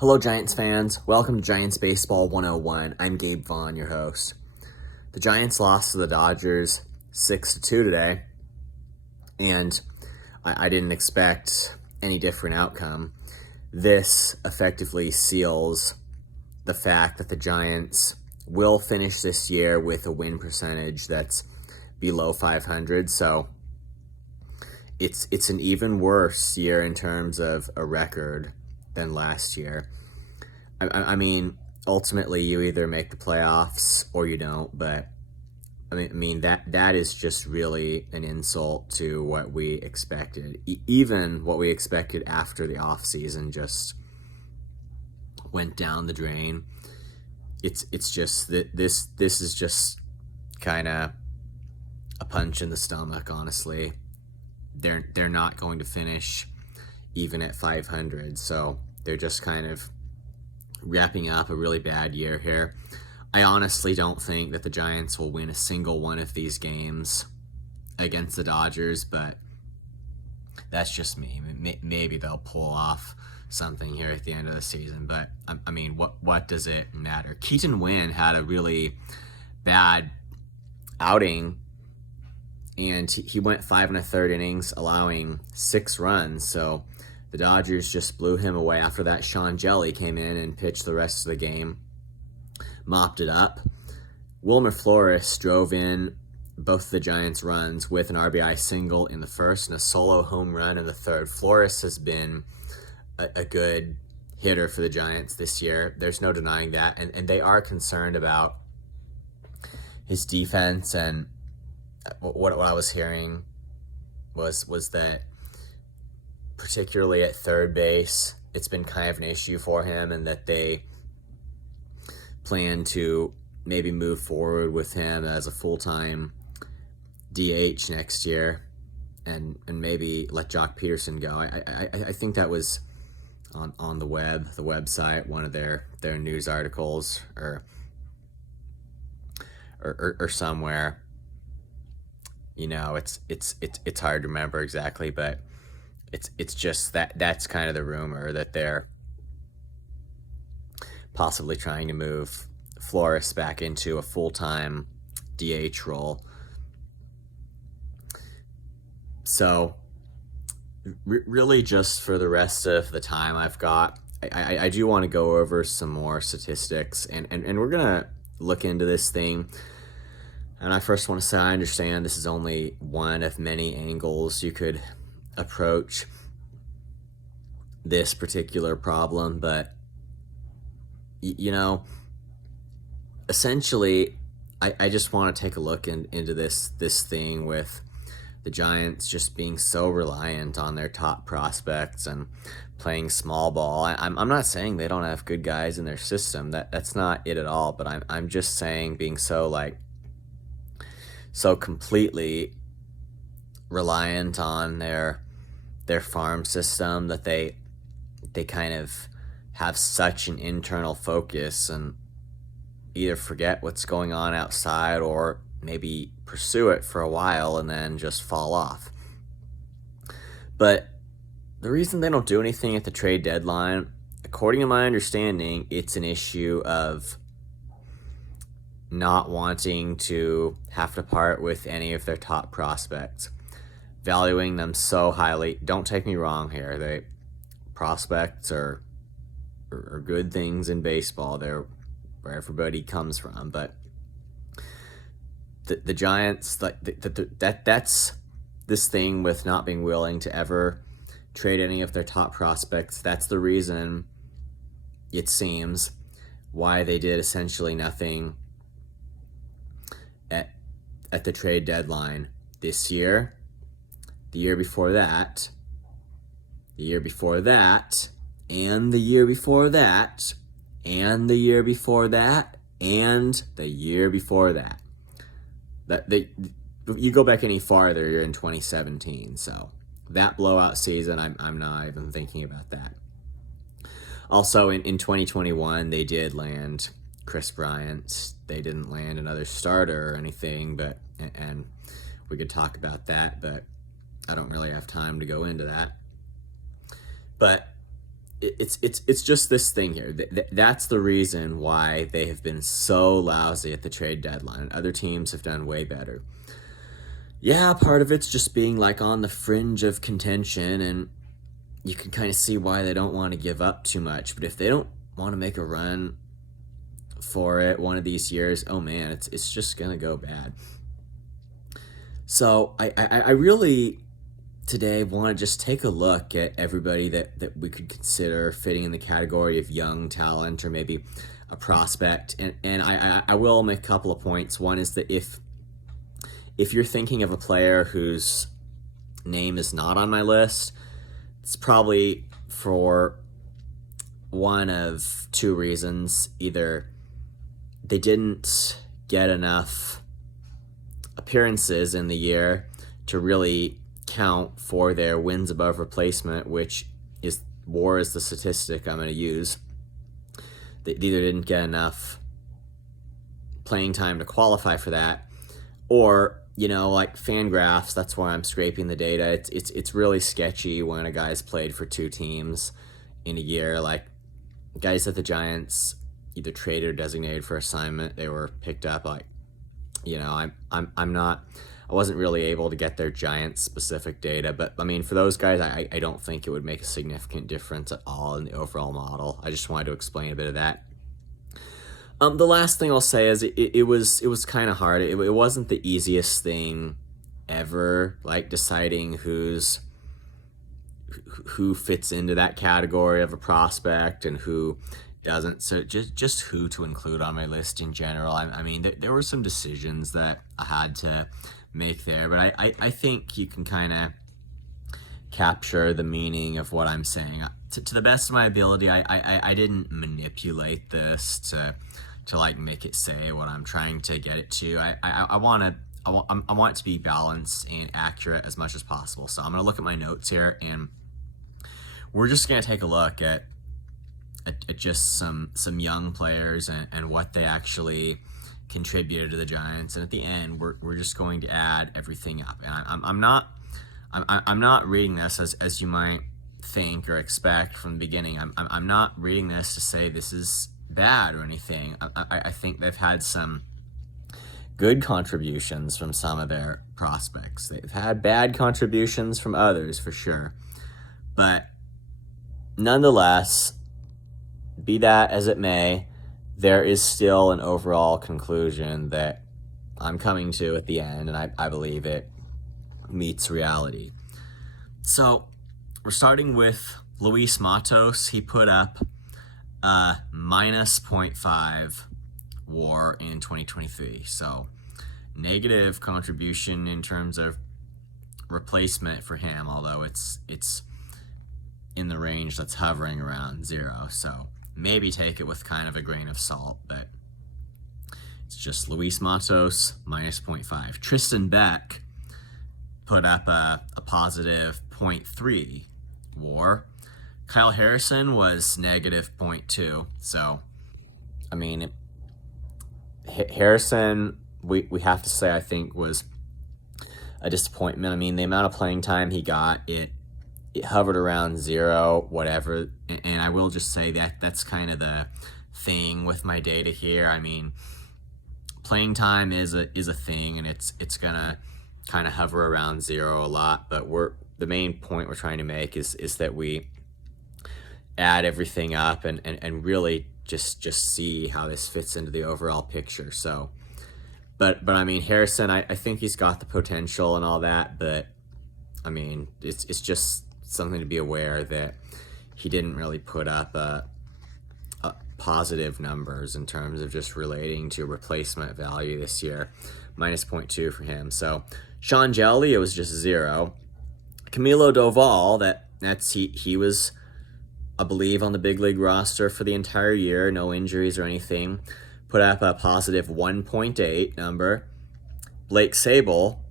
Hello, Giants fans. Welcome to Giants Baseball 101. I'm Gabe Vaughn, your host. The Giants lost to the Dodgers 6-2 today, and I didn't expect any different outcome. This effectively seals the fact that the Giants will finish this year with a win percentage that's below 500. So it's an even worse year in terms of a record than last year. I mean, ultimately, you either make the playoffs or you don't. But I mean that is just really an insult to what we expected. Even what we expected after the offseason just went down the drain. It's just that this is just kind of a punch in the stomach. Honestly, they're not going to finish even at 500, so they're just kind of wrapping up a really bad year here. I honestly don't think that the Giants will win a single one of these games against the Dodgers, but that's just me. Maybe they'll pull off something here at the end of the season, but I mean, what does it matter? Keaton Winn had a really bad outing, and he went 5 1/3 innings, allowing 6 runs. So the Dodgers just blew him away. After that, Sean Jelly came in and pitched the rest of the game, mopped it up. Wilmer Flores drove in both of the Giants' runs with an RBI single in the first and a solo home run in the third. Flores has been a good hitter for the Giants this year. There's no denying that. And they are concerned about his defense. And what I was hearing was that particularly at third base, it's been kind of an issue for him, and that they plan to maybe move forward with him as a full-time DH next year, and maybe let Jock Peterson go. I think that was on the website, one of their news articles or somewhere. You know, it's hard to remember exactly, but it's just that's kind of the rumor, that they're possibly trying to move Flores back into a full-time DH role. So really, just for the rest of the time I've got, I do want to go over some more statistics, and we're gonna look into this thing. And I first want to say I understand this is only one of many angles you could approach this particular problem, but you know, essentially, I just want to take a look into this thing with the Giants just being so reliant on their top prospects and playing small ball. I'm not saying they don't have good guys in their system. That's not it at all. But I'm just saying being so completely reliant on their farm system, that they kind of have such an internal focus and either forget what's going on outside, or maybe pursue it for a while and then just fall off. But the reason they don't do anything at the trade deadline, according to my understanding, it's an issue of not wanting to have to part with any of their top prospects, valuing them so highly. Don't take me wrong here. Prospects are good things in baseball. They're where everybody comes from, but the Giants, that's this thing with not being willing to ever trade any of their top prospects. That's the reason, it seems, why they did essentially nothing at the trade deadline this year, the year before that, the year before that, and the year before that, and the year before that, and the year before that. You go back any farther, you're in 2017. So that blowout season, I'm not even thinking about that. Also, in 2021, they did land Chris Bryant. They didn't land another starter or anything, and we could talk about that, but I don't really have time to go into that. But it's just this thing here. That's the reason why they have been so lousy at the trade deadline. Other teams have done way better. Yeah, part of it's just being like on the fringe of contention, and you can kind of see why they don't want to give up too much. But if they don't want to make a run for it one of these years, oh man, it's just gonna go bad. So I really today want to just take a look at everybody that we could consider fitting in the category of young talent or maybe a prospect. And I will make a couple of points. One is that if you're thinking of a player whose name is not on my list, it's probably for one of two reasons. Either they didn't get enough appearances in the year to really count for their wins above replacement, which is WAR is the statistic I'm going to use. They either didn't get enough playing time to qualify for that, or like Fangraphs, that's why I'm scraping the data. It's really sketchy when a guy's played for two teams in a year. Like guys at the Giants either traded or designated for assignment. They were picked up. Like I wasn't really able to get their Giants specific data, but I mean, for those guys, I don't think it would make a significant difference at all in the overall model. I just wanted to explain a bit of that. The last thing I'll say is it was kind of hard. It wasn't the easiest thing ever, like deciding who fits into that category of a prospect and who doesn't. So just who to include on my list in general. I mean, there were some decisions that I had to make there, but I think you can kind of capture the meaning of what I'm saying. To the best of my ability, I didn't manipulate this to like make it say what I'm trying to get it to. I want it to be balanced and accurate as much as possible. So I'm going to look at my notes here, and we're just going to take a look at just some young players and what they actually contributed to the Giants. And at the end, we're just going to add everything up. And I'm not reading this as you might think or expect from the beginning. I'm not reading this to say this is bad or anything. I think they've had some good contributions from some of their prospects. They've had bad contributions from others for sure. But nonetheless, be that as it may, there is still an overall conclusion that I'm coming to at the end, and I believe it meets reality. So we're starting with Luis Matos. He put up minus 0.5 WAR in 2023. So negative contribution in terms of replacement for him, although it's in the range that's hovering around 0. So maybe take it with kind of a grain of salt, but it's just Luis Matos minus 0.5. Tristan Beck put up a positive 0.3 WAR. Kyle Harrison was negative 0.2. So, I mean, Harrison, we have to say, I think, was a disappointment. I mean, the amount of playing time he got, it hovered around 0, whatever. And I will just say that that's kind of the thing with my data here. I mean, playing time is a thing, and it's gonna kind of hover around 0 a lot. But the main point we're trying to make is that we add everything up and really just see how this fits into the overall picture. So, but I mean, Harrison, I think he's got the potential and all that, but I mean, it's just something to be aware that he didn't really put up positive numbers in terms of just relating to replacement value this year. Minus 0.2 for him. So Sean Jelly, it was just 0. Camilo Doval, he was, I believe, on the big league roster for the entire year, no injuries or anything, put up a positive 1.8 number. Blake Sable,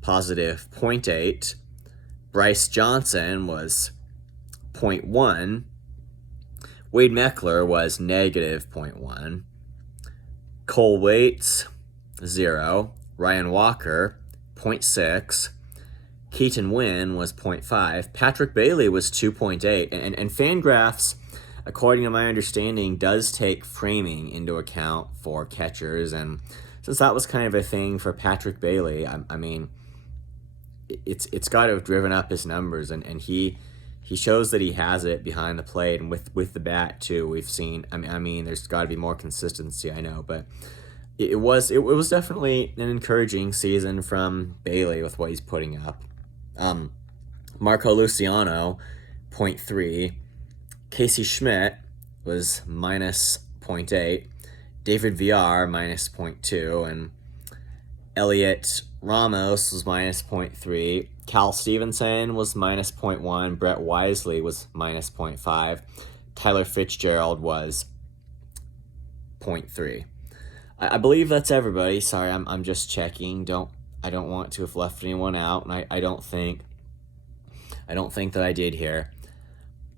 positive 0.8. Bryce Johnson was 0.1. Wade Meckler was negative 0.1. Cole Waits, 0. Ryan Walker, 0.6. Keaton Winn was 0.5. Patrick Bailey was 2.8. And Fangraphs, according to my understanding, does take framing into account for catchers. And since that was kind of a thing for Patrick Bailey, I mean, it's got to have driven up his numbers. And he shows that he has it behind the plate and with the bat too. We've seen. I mean, there's got to be more consistency. I know, but it was definitely an encouraging season from Bailey with what he's putting up. Marco Luciano, 0.3. Casey Schmidt was minus 0.8. David Villar, minus 0.2. And Elliot Ramos was minus 0.3. Cal Stevenson was minus 0.1. Brett Wisely was minus 0.5. Tyler Fitzgerald was 0.3. I believe that's everybody. Sorry, I'm just checking. I don't want to have left anyone out, and I don't think that I did here.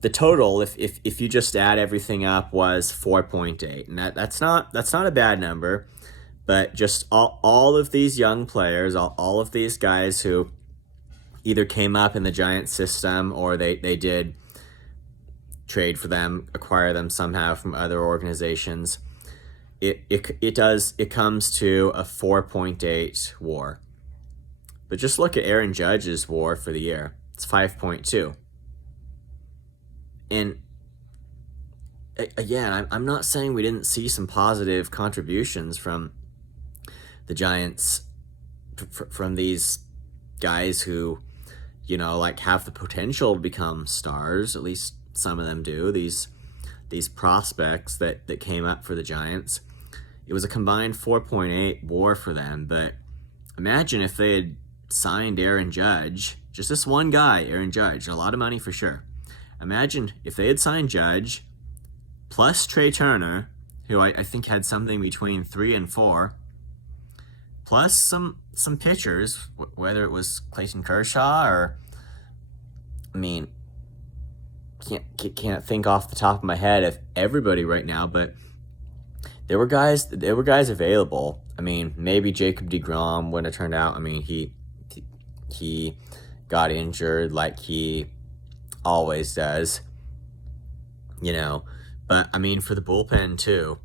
The total, if you just add everything up, was 4.8, and that's not a bad number. But just all of these young players, all of these guys who either came up in the Giants system or they did trade for them, acquire them somehow from other organizations. It comes to a 4.8 WAR. But just look at Aaron Judge's WAR for the year. It's 5.2. And again, I'm not saying we didn't see some positive contributions from the Giants, from these guys who, like have the potential to become stars. At least some of them do. These prospects that came up for the Giants. It was a combined 4.8 WAR for them. But imagine if they had signed Aaron Judge, just this one guy, Aaron Judge, a lot of money for sure. Imagine if they had signed Judge plus Trey Turner, who I think had something between 3 and 4, plus some pitchers, whether it was Clayton Kershaw or, I mean, can't think off the top of my head of everybody right now, but there were guys available. I mean, maybe Jacob deGrom wouldn't have turned out. I mean, he got injured like he always does, but I mean, for the bullpen too,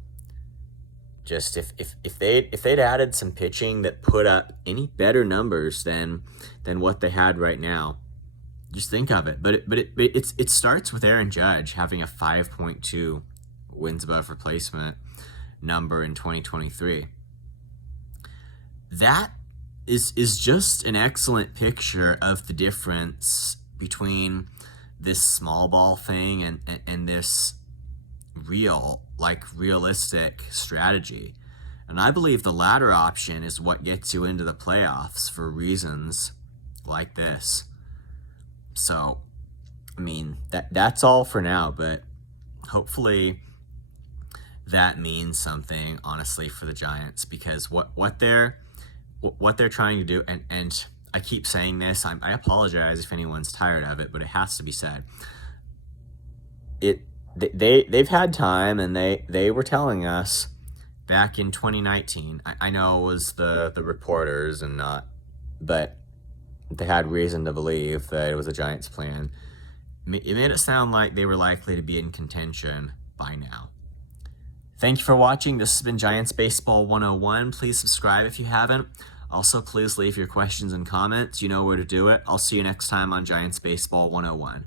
just if they'd added some pitching that put up any better numbers than what they had right now, just think of it. But it starts with Aaron Judge having a 5.2 wins above replacement number in 2023. That is just an excellent picture of the difference between this small ball thing and this realistic strategy. And I believe the latter option is what gets you into the playoffs for reasons like this. So, I mean, that's all for now, but hopefully that means something, honestly, for the Giants, because what they're trying to do, and I keep saying this, I apologize if anyone's tired of it, but it has to be said. They've had time, and they were telling us back in 2019. I know it was the reporters and not, but they had reason to believe that it was a Giants plan. It made it sound like they were likely to be in contention by now. Thank you for watching. This has been Giants Baseball 101. Please subscribe if you haven't. Also, please leave your questions and comments. You know where to do it. I'll see you next time on Giants Baseball 101.